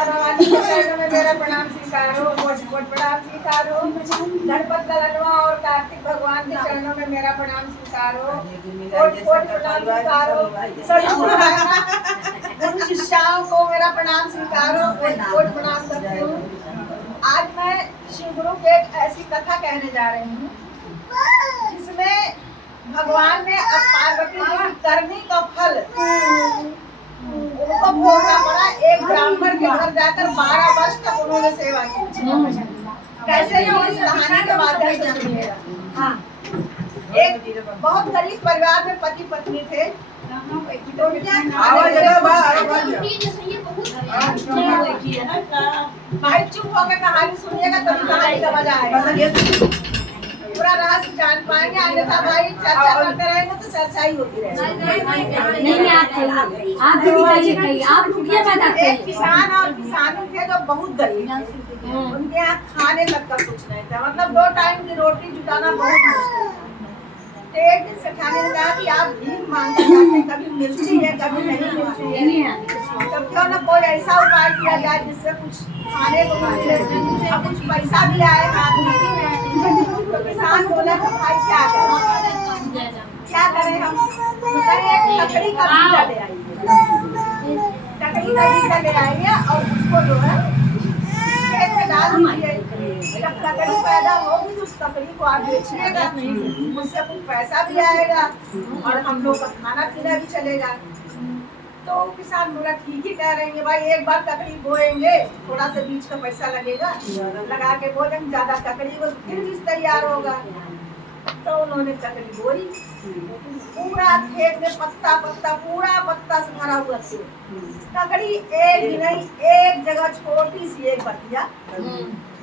माता भवानी के चरणों में मेरा प्रणाम स्वीकार हो, कोटि-कोटि प्रणाम स्वीकार हो। गणपत ललनवा और कार्तिक भगवान के चरणों में मेरा प्रणाम स्वीकार हो, कोटि-कोटि प्रणाम स्वीकार हो। सभी गुरु शिष्याओं को मेरा प्रणाम स्वीकार हो, कोटि-कोटि प्रणाम करती हूँ। आज मैं शिव गुरु की एक ऐसी कथा कहने जा रही हूँ जिसमें भगवान ने अब पार्वती जी की करनी का फल उनको भोगना पड़ा। एक ब्राह्मण के घर जाकर 12 वर्ष तक उन्होंने सेवा की। कैसे इस कहानी के माध्यम से सुनिएगा। हाँ, एक बहुत गरीब परिवार में पति पत्नी थे। भाई चुप होकर कहानी सुनिएगा तभी कहानी का मजा आएगा। पूरा रहस्य जान पाएंगे, अन्यथा भाई चर्चा करते रहेंगे तो चर्चा ही होती रहेगी। नहीं आप रुकिए मत। एक किसान और किसानी थे जो बहुत गरीब थे। उनके यहाँ खाने तक का कुछ नहीं था, मतलब 2 टाइम की रोटी जुटाना बहुत मुश्किल था। तो एक दिन सेठानी ने कहा कि आप भीख मांगते जाते, कभी मिलती है कभी नहीं मिलती है, तो क्यों ना कोई ऐसा उपाय किया जाए जिससे कुछ खाने को मिले और कुछ पैसा भी आए हाथ में। तो किसान बोला तो भाई क्या करें हम? एक लकड़ी का बीजा ले आइए, लकड़ी का बीजा ले आइए और उसको जो है खेत में डाल दीजिए। जब लकड़ी पैदा होगी तो उस लकड़ी को आप बेचिएगा, उससे कुछ पैसा भी आएगा और हम लोग का खाना पीना भी चलेगा। तो किसान बोला ठीक ही कह रहे हैं भाई, एक बार लकड़ी बोएंगे, थोड़ा सा बीज का पैसा लगेगा, लगा के बो देंगे, ज्यादा लकड़ी वो फिर बीज तैयार होगा। तो उन्होंने लकड़ी बोई, पूरा खेत में पत्ता पत्ता पूरा पत्ता से भरा हुआ थे। लकड़ी एक नहीं, एक जगह छोटी सी एक बतिया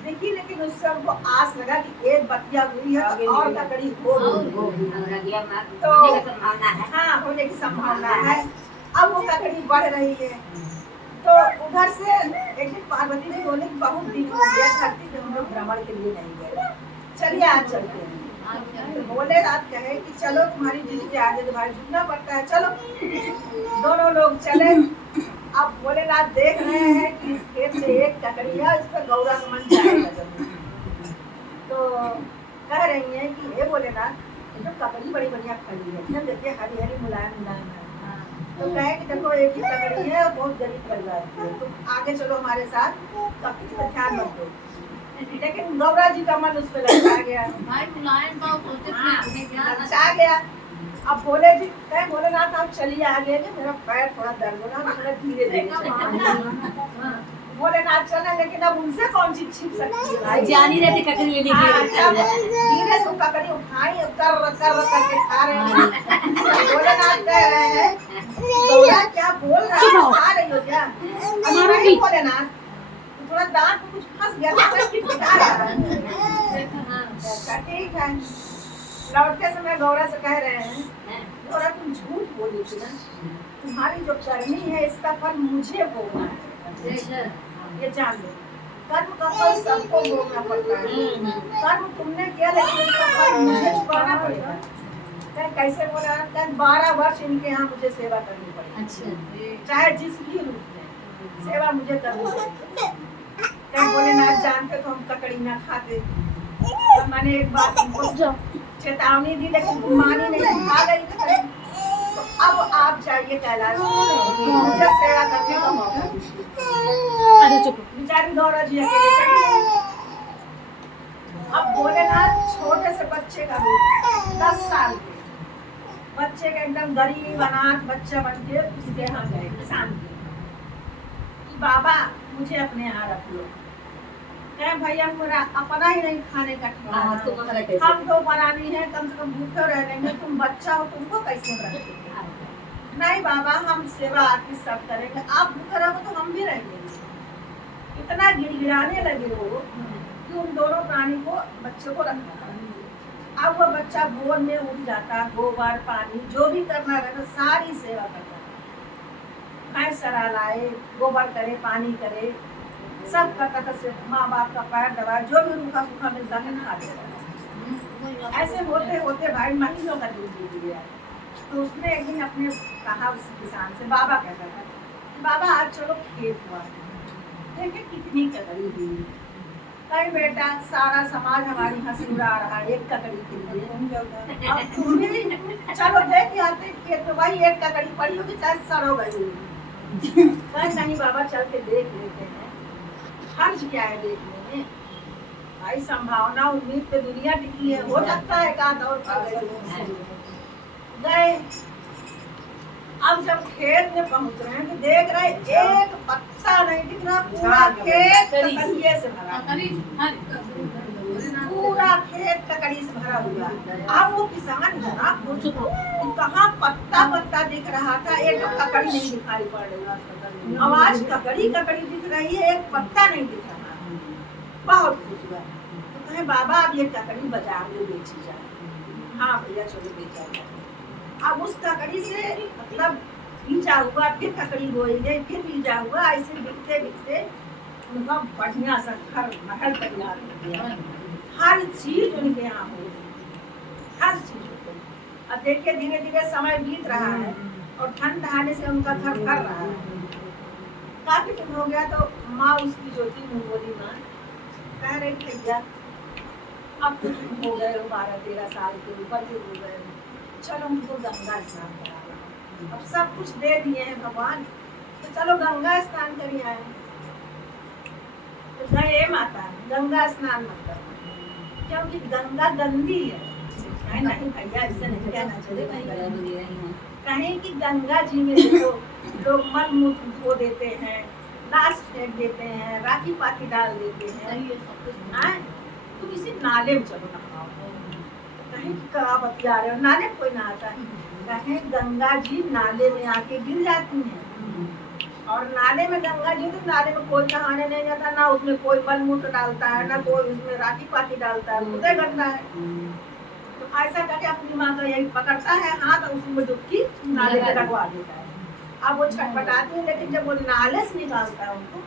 देखी, लेकिन उससे हमको आस लगा कि एक बतिया हुई है तो और लकड़ी होगी, तो हाँ होने की संभावना है। अब वो लकड़ी बढ़ रही है, तो उधर से एक दिन पार्वती जी बोले बहुत दिन हो गया धरती पे हम लोग भ्रमण के लिए नहीं गए, चलिए आज चलते हैं। तो बोले रात कहे कि चलो तुम्हारी जिद के आगे तो भाई झुकना पड़ता है, चलो। दोनों लोग चले। अब भोलेनाथ देख रहे हैं कि इस खेत में एक लकड़ी है, इस पर गौरा का मन जाएगा। तो कह रही है कि हे भोलेनाथ तो लकड़ी बड़ी बढ़िया खड़ी है, देखिए हरी हरी मुलायम मुलायम है। तो कहे कि देखो एक ही लकड़ी है और बहुत गरीब परिवार की है, तो आगे चलो हमारे साथ, लकड़ी पर ध्यान मत दो। लेकिन गौरा जी का मन उस पर लगा गया, लगा गया। अब बोले जी कहे भोलेनाथ आप चलिए आगे, मेरा पैर थोड़ा दर्द हो रहा है, थोड़ा धीरे धीरे। भोलेनाथ चले, लेकिन अब उनसे कौन चीज छीन सकती है भाई, जानी रहती ककड़ी लेने धीरे से ककड़ी उठाई कर करके खा रहे हैं। भोलेनाथ कह रहे हैं गौरा क्या बोल रहा है, खा रही हो क्या? नहीं भोलेनाथ थोड़ा दांत में कुछ फंस गया था, ठीक है। लौटते समय गौरा से कह रहे हैं गौरा तुम झूठ बोली थी ना, तुम्हारी जो करनी है इसका फल मुझे भोगना है, ये जान लो। कर्म का फल सबको भोगना पड़ता है, कर्म तुमने किया लेकिन इसका फल मुझे चुकाना पड़ेगा। कैसे बोला? 12 वर्ष इनके यहाँ मुझे सेवा करनी पड़ेगी, चाहे जिस भी रूप में सेवा मुझे करनी पड़ेगी। भोलेनाथ जानते तो हम ककड़ी ना खाते। तो मैंने एक बात उनको चेतावनी दी लेकिन मानी नहीं, खा गई ककड़ी। तो अब आप जाइए कैलाश, मुझे सेवा करने का मौका। बेचारी गौरा जी अकेले चली गई। अब भोलेनाथ छोटे से बच्चे का रूप, 10 साल के बच्चे का एकदम गरीब अनाथ बच्चा बन के उसके यहाँ गए किसान के कि बाबा मुझे अपने यहाँ रख लो। कहे भैया मेरा अपना ही नहीं खाने का ठिकाना, हम तो परानी है, कम से कम भूखे रह लेंगे, तुम बच्चा हो तुमको कैसे रखेंगे? नहीं बाबा हम सेवा आपकी सब करेंगे, आप भूखे रहोगे तो हम भी रहेंगे। इतना गिड़गिड़ाने लगे हो कि उन दोनों प्राणी को बच्चे को रखना। अब वो बच्चा भोर में उठ जाता, गोबर पानी जो भी करना रहता सारी सेवा करता, भैंस चरा लाए, गोबर करे, पानी करे, सब करता था। सिर्फ माँ बाप का पैर दबाए, जो भी रूखा सूखा मिलता है खा देता। ऐसे होते होते भाई महीनों का दिन बीत गया। तो उसने एक दिन अपने कहा उस किसान से, बाबा कहता था बाबा आज चलो खेत हुआ। देखे कितनी ककड़ी हुई। कहीं बेटा सारा समाज हमारी हंसी उड़ा रहा है एक ककड़ी के लिए। अब तुम भी चलो देख आते कि तो भाई एक ककड़ी पड़ी होगी चाहे सड़ो गई होगी। कहीं बाबा चल के देख लेते हैं, हर्ज क्या है देखने में भाई। संभावना उम्मीद पे दुनिया टिकी है, हो सकता है का दौर गए। अब जब खेत में पहुंच रहे हैं तो देख रहे एक पत्ता नहीं दिख रहा, पूरा खेत ककड़िये से भरा, पूरा खेत ककड़ी से भरा हुआ। अब वो किसान भरा कहाँ पत्ता पत्ता दिख रहा था, एक ककड़ी नहीं दिखाई पड़ रही। आवाज ककड़ी ककड़ी दिख रही है, एक पत्ता नहीं दिख रहा। बहुत खुश हुआ तो कहे बाबा अब ये ककड़ी बाजार में बेची जाए। हाँ भैया चलो बेचा जाए। अब उस ककड़ी से मतलब बीजा हुआ, फिर ककड़ी बोई गई, फिर बीजा हुआ, ऐसे बिकते बिकते उनका बढ़िया सा घर महल तैयार हो गया। हर चीज उनके यहाँ हो गई, हर चीज हो गई। अब देखिए धीरे धीरे समय बीत रहा है और ठंड आने से उनका घर भर रहा है। काफी दिन हो गया तो माँ उसकी जो थी बोली माँ कह रही भैया अब तो तुम हो गए हो 12-13 साल के ऊपर के हो गए, चलो हमको गंगा स्नान करा। अब सब कुछ दे दिए हैं भगवान, तो चलो गंगा स्नान करिए आए। तो गए माता गंगा स्नान मत करो क्योंकि गंगा गंदी है। नहीं भैया ऐसे नहीं कहना चाहिए। कहीं कि गंगा जी में देखो लोग मन मूत्र धो देते हैं, लाश फेंक देते हैं, राखी पाखी डाल देते हैं। तो किसी नाले में चलो नहाओ, कहीं कहा बतिया रहे हो नाले कोई नहाता है। कहीं गंगा जी नाले में आके गिर जाती हैं और नाले में गंगा जी तो नाले में कोई नहाने नहीं जाता, ना उसमें कोई मल मूत्र डालता है, ना कोई उसमें राखी पाखी डालता है, खुदे गंदा है। तो ऐसा करके अपनी माँ का यही पकड़ता है हाथ और उसमें डुबकी नाले में लगवा देता है। अब वो छटपटाती है, लेकिन जब वो नाले से निकालता है उनको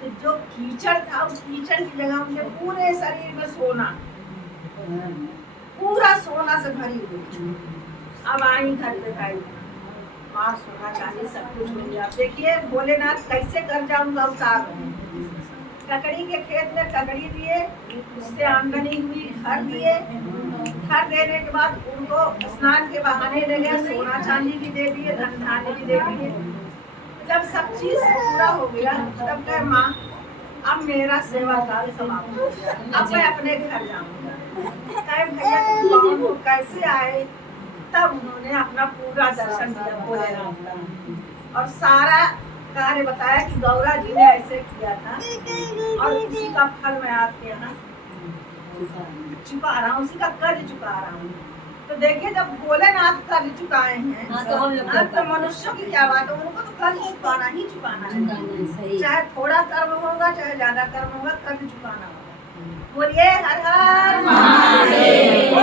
तो जो कीचड़ था उस कीचड़ की जगह उनके पूरे शरीर में सोना, पूरा सोना से भरी हुई। अब आई घर पे भाई और सोना चांदी सब कुछ हो गया। देखिए भोलेनाथ कैसे कर्जा उनका उतार रहे हैं। ककड़ी के खेत में ककड़ी दिए, उससे आमदनी हुई, घर दिए, घर देने के बाद उनको स्नान के बहाने ले गए, सोना चांदी भी दे दिए, धन धान्य भी दे दिए। जब सब चीज पूरा हो गया तब कहे माँ अब मेरा सेवा काल समाप्त हो गया, अब मैं अपने घर जाऊंगा। कहे भैया तुम कौन हो, कैसे आए? तब उन्होंने अपना पूरा दर्शन दिया भोलेनाथ का और सारा कार्य बताया कि गौरा जी ने ऐसे किया था और उसी का फल मैं आपके यहाँ चुका रहा हूँ, उसी का कर्ज चुका रहा हूँ। तो देखिए जब भोलेनाथ कर्ज चुकाए हैं तो मनुष्यों की क्या बात है, उनको तो कर्ज चुकाना ही चुकाना है। चाहे थोड़ा कर्म होगा चाहे ज्यादा कर्म होगा, कर्ज चुकाना होगा। बोलिए हर हर महादेव।